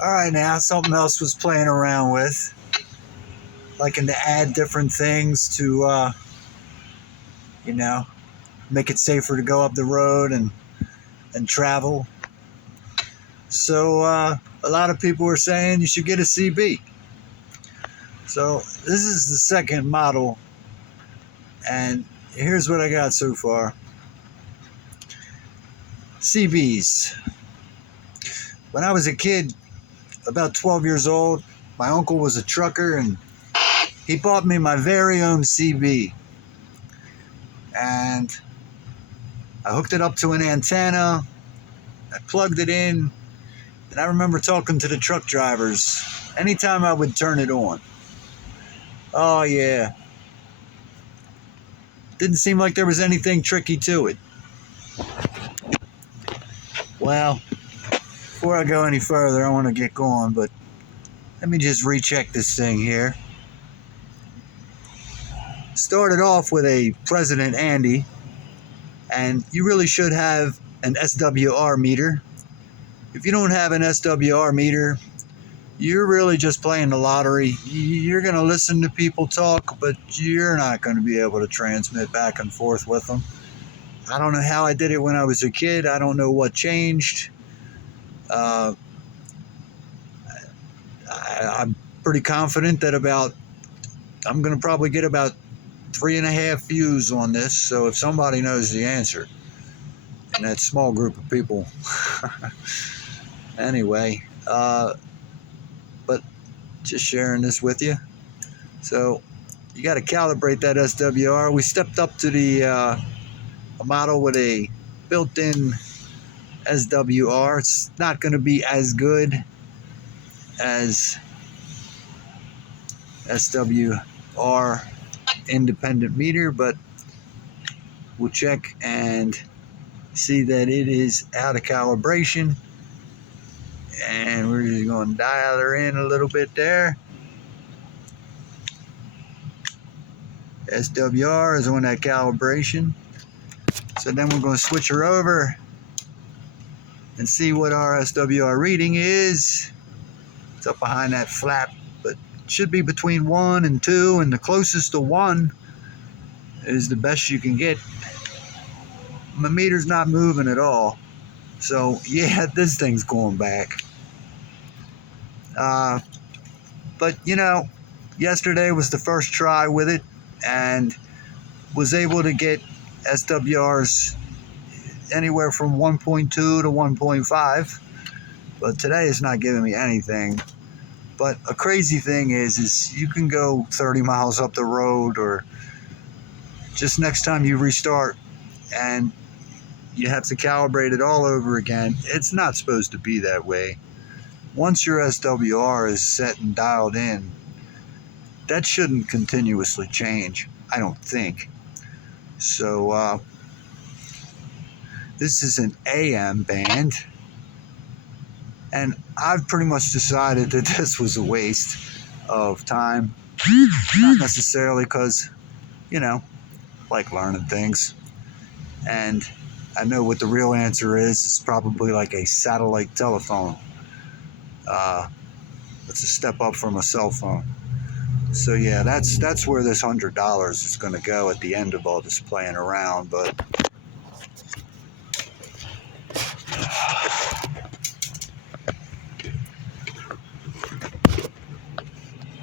All right, now something else was playing around with, liking to add different things to, you know, make it safer to go up the road and travel. So a lot of people were saying you should get a CB. So this is the second model, and here's what I got so far. CBs. When I was a kid, about 12 years old, my uncle was a trucker and he bought me my very own CB. And I hooked it up to an antenna, I plugged it in, and I remember talking to the truck drivers anytime I would turn it on. Oh, yeah. Didn't seem like there was anything tricky to it. Well, before I go any further, I want to get going, but let me just recheck this thing here. Started off with a President Andy, and you really should have an SWR meter. If you don't have an SWR meter, you're really just playing the lottery. You're going to listen to people talk, but you're not going to be able to transmit back and forth with them. I don't know how I did it when I was a kid. I don't know what changed. I'm pretty confident that I'm going to probably get about 3.5 views on this. So if somebody knows the answer in that small group of people, anyway, but just sharing this with you. So you got to calibrate that SWR. We stepped up to a model with a built-in SWR. It's not going to be as good as SWR independent meter, but we'll check and see that it is out of calibration. And we're just going to dial her in a little bit there. SWR is on that calibration. So then we're going to switch her over and see what our SWR reading is. It's up behind that flap, but it should be between 1 and 2, and the closest to 1 is the best you can get. My meter's not moving at all. So yeah, this thing's going back. But you know, yesterday was the first try with it and was able to get SWRs anywhere from 1.2 to 1.5. But today it's not giving me anything. But a crazy thing is you can go 30 miles up the road or just next time you restart and you have to calibrate it all over again. It's not supposed to be that way. Once your SWR is set and dialed in, that shouldn't continuously change, I don't think. So this is an AM band, and I've pretty much decided that this was a waste of time. Not necessarily because, you know, I like learning things. And I know what the real answer is. It's probably like a satellite telephone. It's a step up from a cell phone. So yeah, that's where this $100 is going to go at the end of all this playing around. But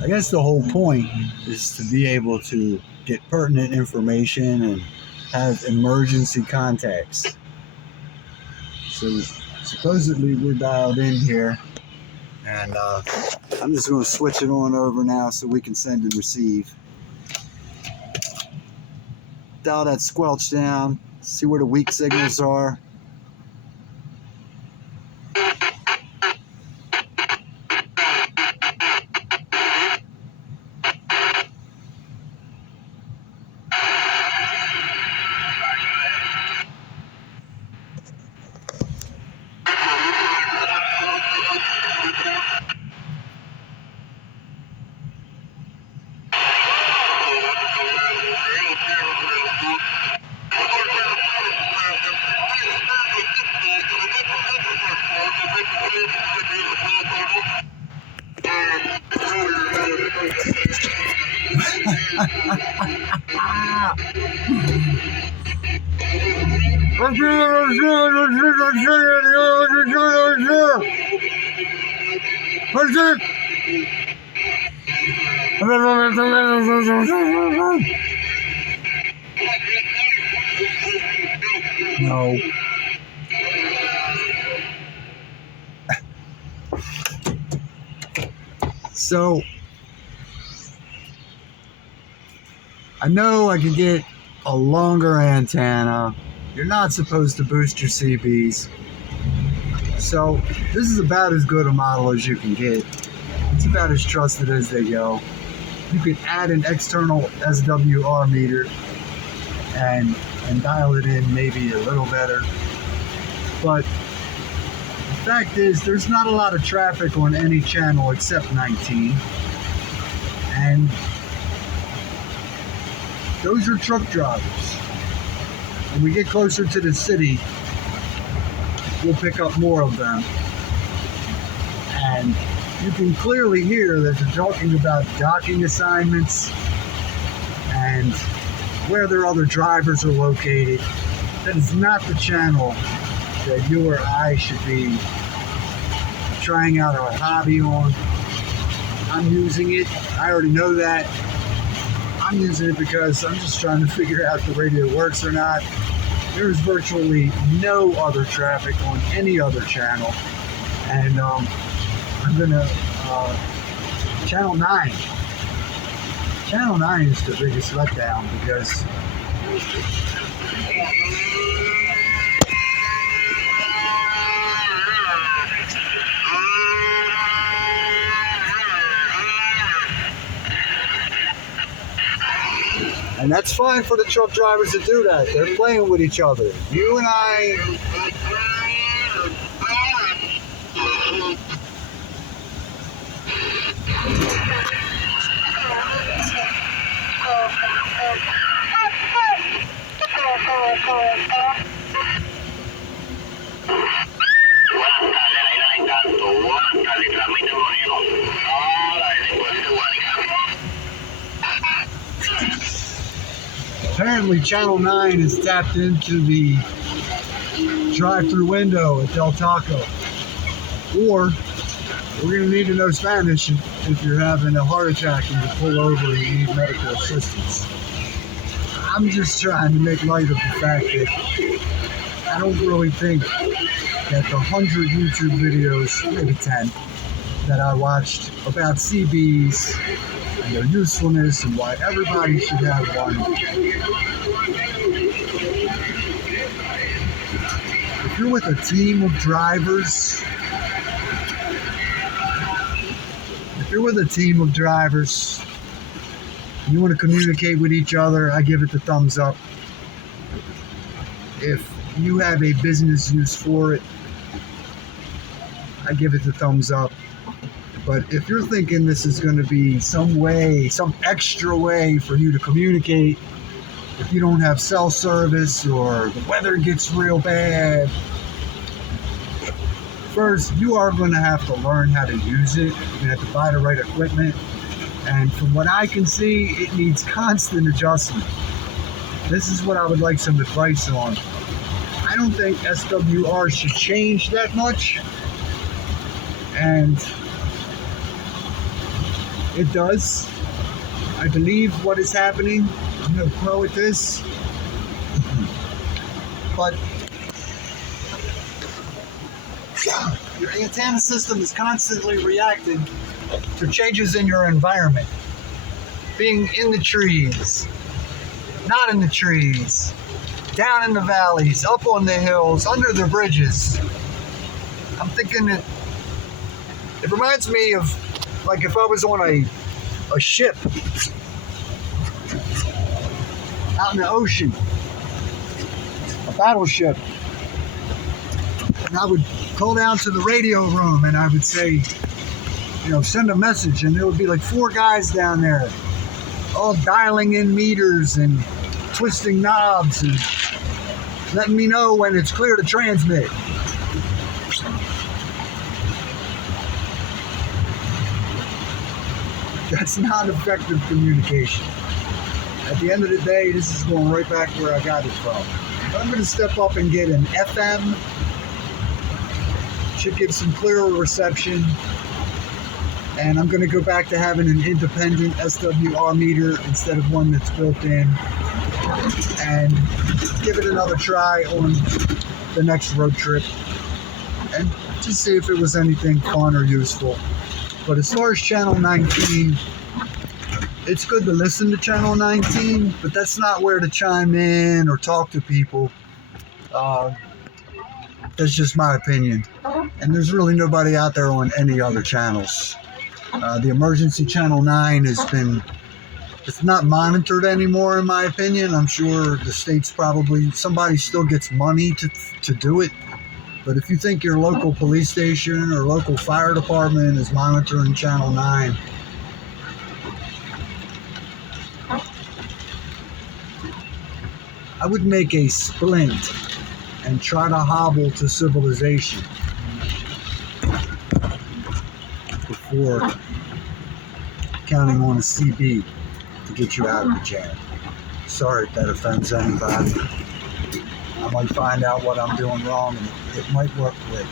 I guess the whole point is to be able to get pertinent information and have emergency contacts. So supposedly we're dialed in here, and I'm just going to switch it on over now so we can send and receive. Dial that squelch down, see where the weak signals are. No. So, I know I can get a longer antenna. You're not supposed to boost your CBs. So, this is about as good a model as you can get. It's about as trusted as they go. You can add an external SWR meter and dial it in maybe a little better. But the fact is, there's not a lot of traffic on any channel except 19. And those are truck drivers. When we get closer to the city, we'll pick up more of them. And you can clearly hear that they're talking about docking assignments and where their other drivers are located. That is not the channel that you or I should be trying out our hobby on. I'm using it. I already know that. I'm using it because I'm just trying to figure out if the radio works or not. There is virtually no other traffic on any other channel. And I'm gonna, Channel 9. Channel 9 is the biggest letdown because and that's fine for the truck drivers to do that. They're playing with each other. You and I. Apparently, Channel 9 is tapped into the drive-through window at Del Taco. Or, we're going to need to know Spanish if you're having a heart attack and you pull over and you need medical assistance. I'm just trying to make light of the fact that I don't really think that the 100 YouTube videos, maybe 10, that I watched about CBs and their usefulness and why everybody should have one. If you're with a team of drivers, you want to communicate with each other, I give it the thumbs up. If you have a business use for it, I give it the thumbs up. But if you're thinking this is going to be some way, some extra way for you to communicate, if you don't have cell service or the weather gets real bad, first, you are going to have to learn how to use it. You're going to have to buy the right equipment. And from what I can see, it needs constant adjustment. This is what I would like some advice on. I don't think SWR should change that much. And it does. I believe what is happening. I'm going to pro at this. But your antenna system is constantly reacting to changes in your environment. Being in the trees, not in the trees, down in the valleys, up on the hills, under the bridges. I'm thinking that it reminds me of like if I was on a ship out in the ocean, a battleship, and I would call down to the radio room and I would say, send a message, and there would be like 4 guys down there all dialing in meters and twisting knobs and letting me know when it's clear to transmit. That's not effective communication. At the end of the day, this is going right back where I got it from. But I'm going to step up and get an FM. Should give some clearer reception. And I'm going to go back to having an independent SWR meter instead of one that's built in. And give it another try on the next road trip. And just see if it was anything fun or useful. But as far as Channel 19, it's good to listen to Channel 19, but that's not where to chime in or talk to people. That's just my opinion. And there's really nobody out there on any other channels. The emergency Channel 9 it's not monitored anymore, in my opinion. I'm sure the state's probably, somebody still gets money to do it. But if you think your local police station or local fire department is monitoring Channel 9, I would make a splint and try to hobble to civilization before counting on a CB to get you out of the jam. Sorry if that offends anybody. I might find out what I'm doing wrong and it might work quick.